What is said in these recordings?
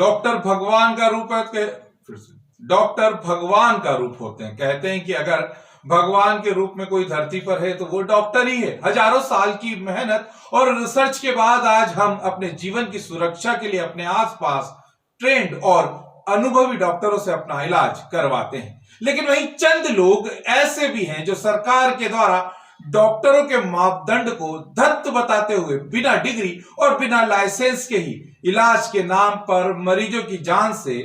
Doctor भगवान का रूप है फिर से डॉक्टर भगवान का रूप होते हैं। कहते हैं कि अगर भगवान के रूप में कोई धरती पर है तो वो डॉक्टर ही है। हजारों साल की मेहनत और रिसर्च के बाद आज हम अपने जीवन की सुरक्षा के लिए अपने आसपास ट्रेंड और अनुभवी डॉक्टरों से अपना इलाज करवाते हैं। लेकिन वहीं चंद लोग ऐसे भी हैं जो सरकार के द्वारा डॉक्टरों के मापदंड को धत्त बताते हुए बिना डिग्री और बिना लाइसेंस के ही इलाज के नाम पर मरीजों की जान से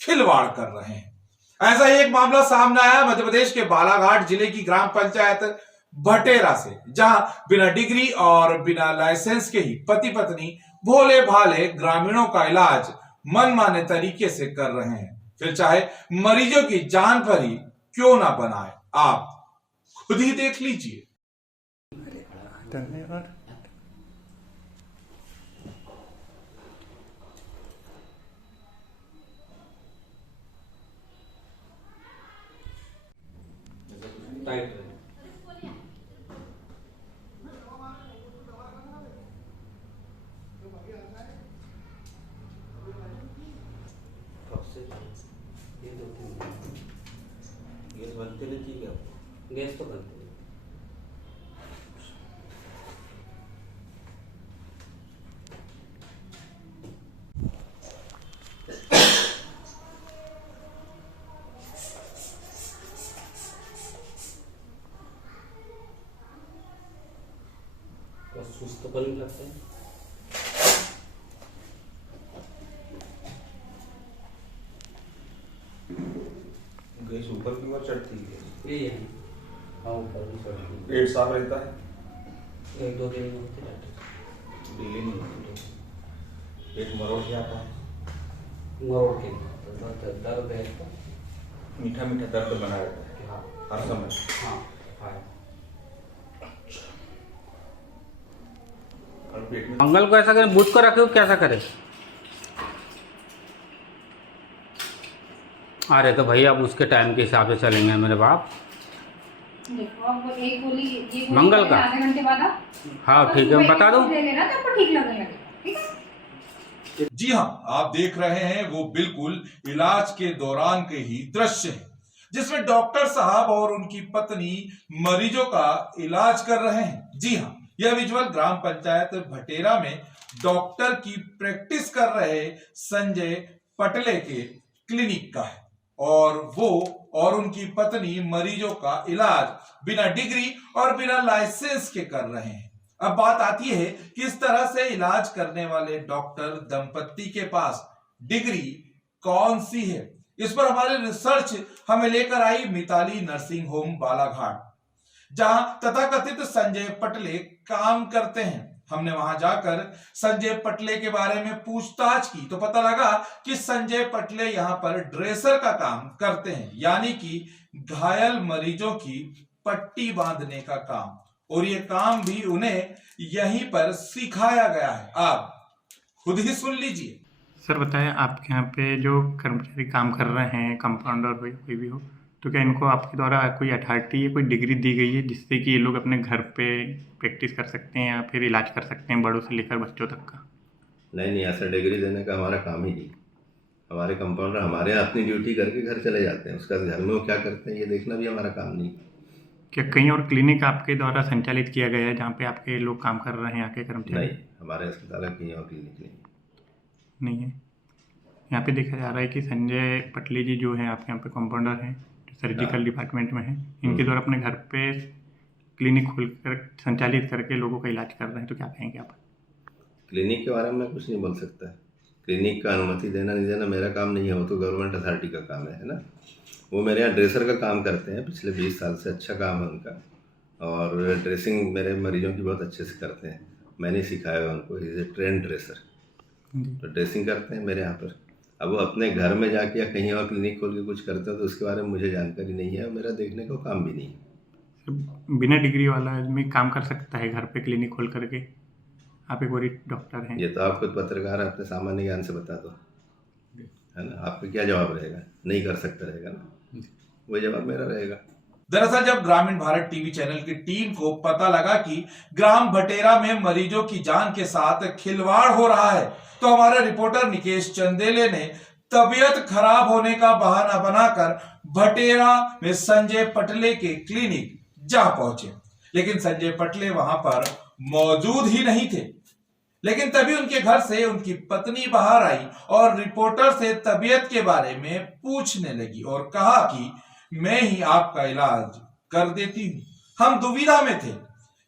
खिलवाड़ कर रहे हैं। ऐसा ही एक मामला सामने आया मध्य प्रदेश के बालाघाट जिले की ग्राम पंचायत भटेरा से, जहां बिना डिग्री और बिना लाइसेंस के ही पति पत्नी भोले भाले ग्रामीणों का इलाज मनमाने तरीके से कर रहे हैं, फिर चाहे मरीजों की जान पर ही क्यों ना बनाए। आप खुद ही देख लीजिए। धन्यवाद। टाइट ये 2-3 गैस बनते नहीं चाहिए आपको। गैस तो बनते नहीं। और सुस्तपन भी लगता है। गैस ऊपर की ओर चढ़ती है। ये है। हाँ, ऊपर भी चढ़ती है। पेट साफ रहता है। 1-2 दिन में होते रहते हैं। डेली नहीं होती। पेट मरोड़ के आता है। मरोड़ के दर्द है तो मीठा मीठा दर्द बना रहता है हाँ हर समय। हाँ हाँ। और पेट में मंगल को ऐसा करें, बुध को रखे हो कैसा करे। अरे तो भैया अब उसके टाइम के हिसाब से चलेंगे मेरे बाप। देखो अब एक गोली ये मंगल का आधे घंटे बाद आप हाँ ठीक है, मैं बता दूं। ले लेना तो आपको ठीक लगने लगेगा। ठीक है। जी हां, आप देख रहे हैं वो बिल्कुल इलाज के दौरान के ही दृश्य है जिसमें डॉक्टर साहब और उनकी पत्नी मरीजों का इलाज कर रहे हैं। जी हां, यह विजुअल ग्राम पंचायत भटेरा में डॉक्टर की प्रैक्टिस कर रहे संजय पटले के क्लिनिक का है और वो और उनकी पत्नी मरीजों का इलाज बिना डिग्री और बिना लाइसेंस के कर रहे हैं। अब बात आती है किस तरह से इलाज करने वाले डॉक्टर दंपत्ति के पास डिग्री कौन सी है। इस पर हमारे रिसर्च हमें लेकर आई मिताली नर्सिंग होम बालाघाट, जहां तथाकथित संजय पटले काम करते हैं। हमने वहां जाकर संजय पटले के बारे में पूछताछ की तो पता लगा कि संजय पटले यहां पर ड्रेसर का काम करते हैं, यानी कि घायल मरीजों की पट्टी बांधने का काम, और ये काम भी उन्हें यहीं पर सिखाया गया है। आप खुद ही सुन लीजिए। सर बताएं, आपके यहाँ पे जो कर्मचारी काम कर रहे हैं, कंपाउंडर कोई भी हो, तो क्या इनको आपके द्वारा कोई अथॉरिटी या कोई डिग्री दी गई है जिससे कि ये लोग अपने घर पे प्रैक्टिस कर सकते हैं या फिर इलाज कर सकते हैं, बड़ों से लेकर बच्चों तक का? नहीं, ऐसा डिग्री देने का हमारा काम ही नहीं। हमारे कंपाउंडर हमारे यहाँ अपनी ड्यूटी करके घर चले जाते हैं, उसका घर में वो क्या करते हैं ये देखना भी हमारा काम नहीं। क्या कहीं और क्लिनिक आपके द्वारा संचालित किया गया है जहाँ पे आपके लोग काम कर रहे हैं, यहाँ के कर्मचारी? नहीं, हमारे अस्पताल में कहीं और क्लिनिक नहीं है। यहाँ पे देखा जा रहा है कि संजय पटले जी जो हैं आपके यहाँ पे कंपाउंडर हैं, जो सर्जिकल डिपार्टमेंट में हैं, इनके द्वारा अपने घर पे क्लिनिक खोलकर संचालित करके लोगों का इलाज कर रहे हैं, तो क्या कहेंगे आप? क्लिनिक के बारे में मैं कुछ नहीं बोल सकता। क्लिनिक का अनुमति देना नहीं देना मेरा काम नहीं है, वो तो गवर्नमेंट अथॉरिटी का काम है ना। वो मेरे यहाँ ड्रेसर का काम करते हैं, पिछले 20 साल से अच्छा काम है उनका, और ड्रेसिंग मेरे मरीजों की बहुत अच्छे से करते हैं। मैंने सिखाया है उनको, इज ए ट्रेन ड्रेसर, तो ड्रेसिंग करते हैं मेरे यहाँ पर। अब वो अपने घर में जाके या कहीं और क्लिनिक खोल के कुछ करते हैं तो उसके बारे में मुझे जानकारी नहीं है और मेरा देखने का काम भी नहीं है। बिना डिग्री वाला आदमी काम कर सकता है घर पे क्लिनिक खोल करके? आप एक वरिष्ठ डॉक्टर हैं। ये तो आप खुद पत्रकार हैं, अपने सामान्य ज्ञान से बता दो, है ना। आपका क्या जवाब रहेगा? नहीं कर सकता रहेगा ना, वही जवाब मेरा रहेगा। दरअसल जब ग्रामीण भारत टीवी चैनल की टीम को पता लगा कि ग्राम भटेरा में मरीजों की जान के साथ खिलवाड़ हो रहा है, तो हमारे रिपोर्टर निकेश चंदेले ने तबीयत खराब होने का बहाना बनाकर भटेरा में संजय पटले के क्लिनिक जा पहुंचे। लेकिन संजय पटले वहां पर मौजूद ही नहीं थे। लेकिन तभी उनके घर से उनकी पत्नी बाहर आई और रिपोर्टर से तबीयत के बारे में पूछने लगी और कहा कि मैं ही आपका इलाज कर देती हूं। हम दुविधा में थे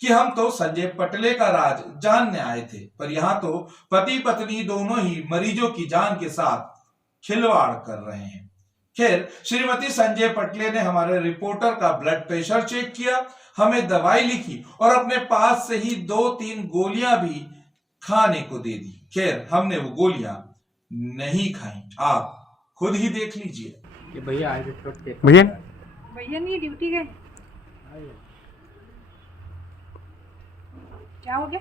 कि हम तो संजय पटले का राज जानने आए थे, पर यहाँ तो पति पत्नी दोनों ही मरीजों की जान के साथ खिलवाड़ कर रहे हैं। खैर, श्रीमती संजय पटले ने हमारे रिपोर्टर का ब्लड प्रेशर चेक किया, हमें दवाई लिखी और अपने पास से ही 2-3 गोलियां भी खाने को दे दी। खैर, हमने वो गोलियां नहीं खाई, आप खुद ही देख लीजिए। ये भैया आए थे भैया भैया नहीं ड्यूटी गए, क्या हो गया?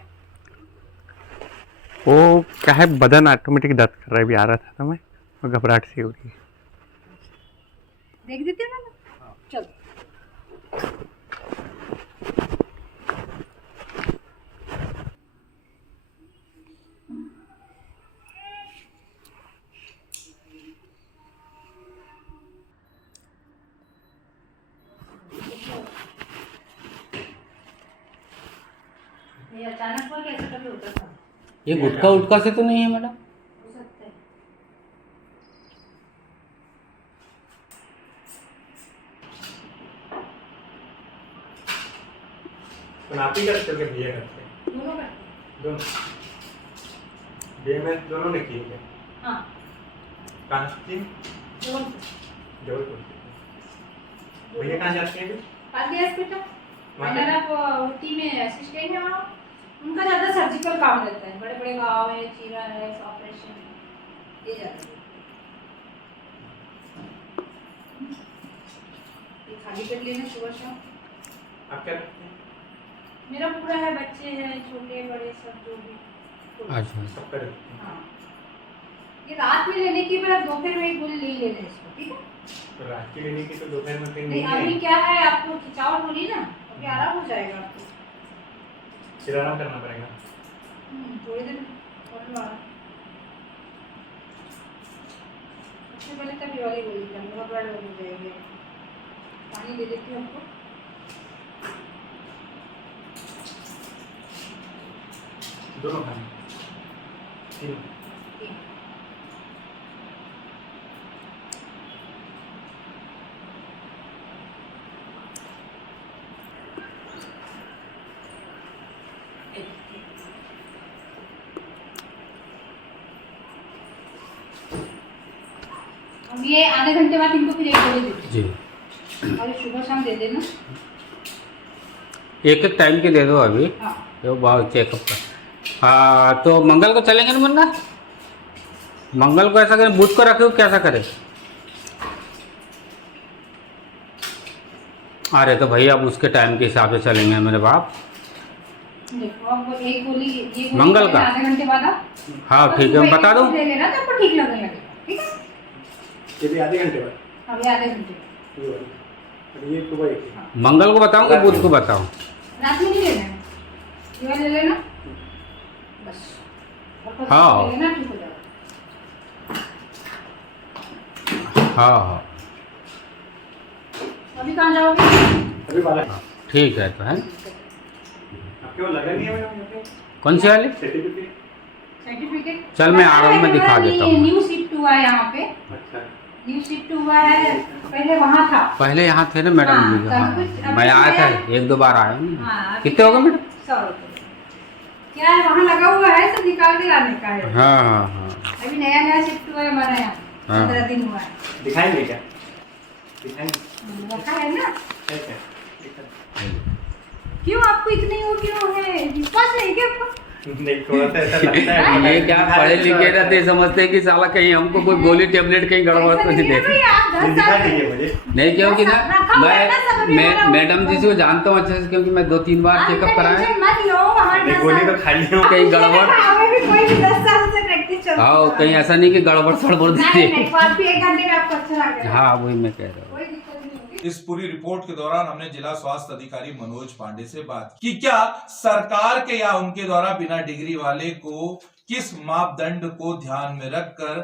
वो क्या है, बदन ऑटोमेटिक दर्द कर रहा है, भी आ रहा था तो मैं घबराहट सी हो रही है। देख देते हैं ना, चल। ये अचानक हुआ, कैसे कभी होता था? ये गुटखा उटका से तो नहीं है मैडम? हो सकता है। तो आप ही करते हो कि भैया करते हैं? दोनों करते हैं। दोनों भैया में दोनों ने किए क्या? हाँ, कहाँ की? दोनों। जबलपुर। भैया कहाँ जाते हैं? पालती हॉस्पिटल मैंने आप टी में असिस्टेंट है वहाँ। उनका ज़्यादा सर्जिकल काम रहता है, बड़े बड़े घाव है, चीरा है, ऑपरेशन है, ये ज़्यादा है। ये खाली कर लेना सुबह शाम। आप क्या करते हैं? मेरा पूरा है, बच्चे हैं छोटे बड़े सब जो भी। अच्छा, सब करते हैं। हाँ, ये रात में लेने की, पर दोपहर में एक गोली ले लेना इसको, ठीक है? तो रात की लेने की तो दोपहर में कहीं नहीं, नहीं अभी है। क्या है, आपको खिंचाव बोली ना, अभी आराम हो जाएगा आपको। फिर आराम करना पड़ेगा। थोड़ी देर और लो आराम। सबसे पहले तभी वाली गोली करना, ब्लड हो जाएगी। पानी दे देती हूँ आपको। दोनों खाने तीनों। ठीक। अब ये आधे घंटे बाद इनको फिर एक गोली दे जी। और सुबह शाम दे देना। एक एक टाइम के दे दो अभी। हाँ, जो बहुत चेकअप का। हाँ, तो मंगल को चलेंगे ना बंदा? मंगल को ऐसा करें, बुध को रखे हो, कैसा करें? अरे तो भैया अब उसके टाइम के हिसाब से चलेंगे मेरे बाप। देखो अब एक गोली, ये गोली मंगल का? आधे घंटे बाद आप हाँ ठीक है, मैं बता दूँ। ले लेना तो आपको ठीक लगने लगेगा, ठीक है? ये भी आधे घंटे बाद? हाँ, ये आधे घंटे। ये सुबह एक। मंगल को बताऊँ कि बुध को बताऊँ? रात में नहीं लेना है, ये वाला ले लेना बस। और हाँ। ले लेना, ठीक हो जाएगा। हाँ हाँ अभी कहाँ जाओगे? अभी वाला ठीक है। तो है आपके वो लगा नहीं है मैडम यहाँ पे? कौन सी वाली? सर्टिफिकेट? सर्टिफिकेट चल मैं आराम में दिखा देता हूँ। न्यू शिफ्ट हुआ है यहाँ पे, अच्छा। न्यू शिफ्ट हुआ है, पहले वहाँ था। पहले यहाँ थे ना मैडम हाँ, जी? सब हाँ, कुछ अभी मैं आया था, है। 1-2 बार आया हूँ। हाँ, कितने हो गए मैडम? 100 रुपये। क्या है, वहाँ लगा हुआ है, सब निकाल के लाने का है। हाँ हाँ हाँ। अभी नया नया शिफ्ट हुआ है हमारे यहाँ, हाँ। 15 दिन हुआ है। दिखाएंगे क्या? दिखाएंगे? रखा है ना? ठीक है, ठीक है। क्यों आपको इतनी वो क्यों है, विश्वास है क्या आपको? नहीं, थोड़ा सा ऐसा लगता है। ये क्या पढ़े लिखे रहते समझते हैं कि साला कहीं हमको कोई गोली टेबलेट कहीं गड़बड़ तो नहीं देते। दिखा दीजिए मुझे। नहीं, क्योंकि ना मैं मैडम जी से जानता हूँ अच्छे से, क्योंकि मैं 2-3 बार चेकअप कराया। मत लो, हमारे एक गोली तो खाई हो। कहीं गड़बड़, हमें भी कोई भी 10 साल से प्रैक्टिस चलती है। हाँ कहीं ऐसा नहीं कि गड़बड़ सड़बड़ नहीं देते। नहीं, बात भी 1 घंटे में आपको अच्छा लगेगा। हाँ वही मैं कह रहा हूँ। कोई दिक्कत नहीं होगी। इस पूरी रिपोर्ट के दौरान हमने जिला स्वास्थ्य अधिकारी मनोज पांडे से बात की क्या सरकार के या उनके द्वारा बिना डिग्री वाले को किस मापदंड को ध्यान में रखकर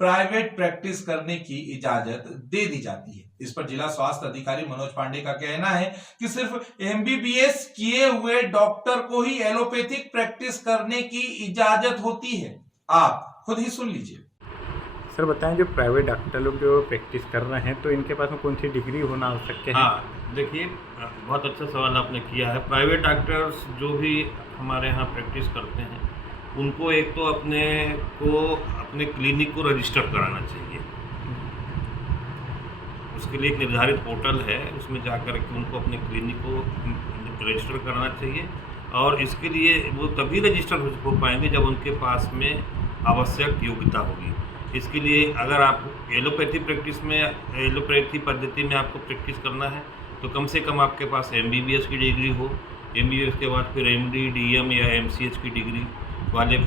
प्राइवेट प्रैक्टिस करने की इजाजत दे दी जाती है। इस पर जिला स्वास्थ्य अधिकारी मनोज पांडे का कहना है कि सिर्फ एमबीबीएस किए हुए डॉक्टर को ही एलोपैथिक प्रैक्टिस करने की इजाजत होती है। आप खुद ही सुन लीजिए। सर बताएं, जो प्राइवेट डॉक्टर लोग जो प्रैक्टिस कर रहे हैं तो इनके पास में कौन सी डिग्री होना आवश्यक है? हाँ, देखिए बहुत अच्छा सवाल आपने किया है। प्राइवेट डॉक्टर्स जो भी हमारे यहाँ प्रैक्टिस करते हैं उनको एक तो अपने क्लिनिक को रजिस्टर कराना चाहिए। उसके लिए एक निर्धारित पोर्टल है, उसमें जाकर के उनको अपने क्लिनिक को रजिस्टर कराना चाहिए और इसके लिए वो तभी रजिस्टर हो पाएंगे जब उनके पास में आवश्यक योग्यता होगी। इसके लिए अगर आप एलोपैथी पद्धति में आपको प्रैक्टिस करना है तो कम से कम आपके पास एमबीबीएस की डिग्री हो। एमबीबीएस के बाद फिर एमडी, डीएम या एमसीएच की डिग्री वाले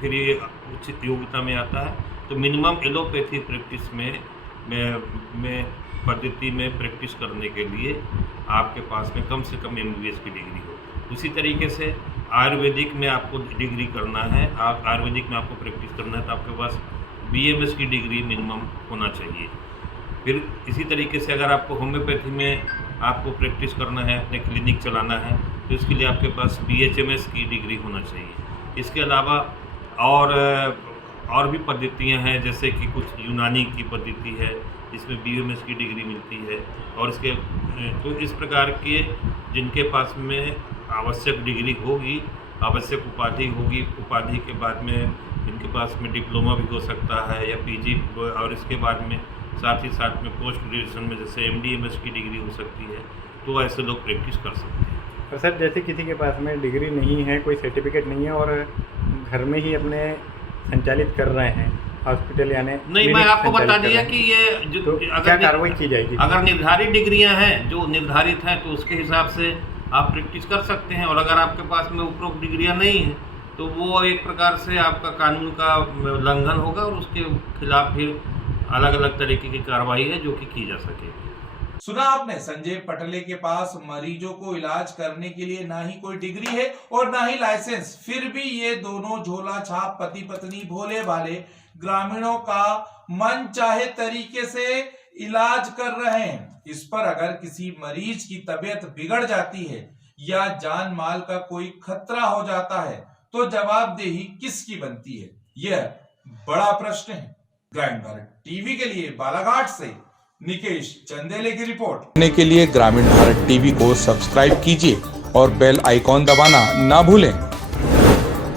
फिर ये उचित योग्यता में आता है। तो मिनिमम एलोपैथी प्रैक्टिस में पद्धति में प्रैक्टिस करने के लिए आपके पास में कम से कम एमबीबीएस की डिग्री हो। उसी तरीके से आयुर्वेदिक में आपको डिग्री करना है, आयुर्वेदिक में आपको प्रैक्टिस करना है तो आपके पास बीएमएस की डिग्री मिनिमम होना चाहिए। फिर इसी तरीके से अगर आपको होम्योपैथी में आपको प्रैक्टिस करना है, अपने क्लिनिक चलाना है तो इसके लिए आपके पास बीएचएमएस की डिग्री होना चाहिए। इसके अलावा और भी पद्धतियां हैं, जैसे कि कुछ यूनानी की पद्धति है जिसमें बीएमएस की डिग्री मिलती है और इसके तो इस प्रकार के जिनके पास में आवश्यक डिग्री होगी, आवश्यक उपाधि होगी, उपाधि के बाद में इनके पास में डिप्लोमा भी हो सकता है या पीजी, और इसके बाद में साथ ही साथ में पोस्ट ग्रेजुएशन में जैसे एमडीएमएस की डिग्री हो सकती है, तो ऐसे लोग प्रैक्टिस कर सकते हैं। और सर जैसे किसी के पास में डिग्री नहीं है, कोई सर्टिफिकेट नहीं है और घर में ही अपने संचालित कर रहे हैं हॉस्पिटल यानी नहीं, मैं आपको बता दिया कि ये तो क्या कार्रवाई की जाएगी? अगर निर्धारित डिग्रियां हैं जो निर्धारित हैं तो उसके हिसाब से आप प्रैक्टिस कर सकते हैं, और अगर आपके पास में उपरोक्त डिग्रियां नहीं हैं तो वो एक प्रकार से आपका कानून का उल्लंघन होगा और उसके खिलाफ फिर अलग अलग तरीके की कार्रवाई है जो कि की जा सकेगी। सुना आपने, संजय पटले के पास मरीजों को इलाज करने के लिए ना ही कोई डिग्री है और ना ही लाइसेंस, फिर भी ये दोनों झोला छाप पति पत्नी भोले भाले ग्रामीणों का मन चाहे तरीके से इलाज कर रहे हैं। इस पर अगर किसी मरीज की तबीयत बिगड़ जाती है या जान माल का कोई खतरा हो जाता है तो जवाबदेही किसकी बनती है, यह बड़ा प्रश्न है। ग्रामीण भारत टीवी के लिए बालाघाट से निकेश चंदेले की रिपोर्ट। देखने के लिए ग्रामीण भारत टीवी को सब्सक्राइब कीजिए और बेल आइकॉन दबाना ना भूलें।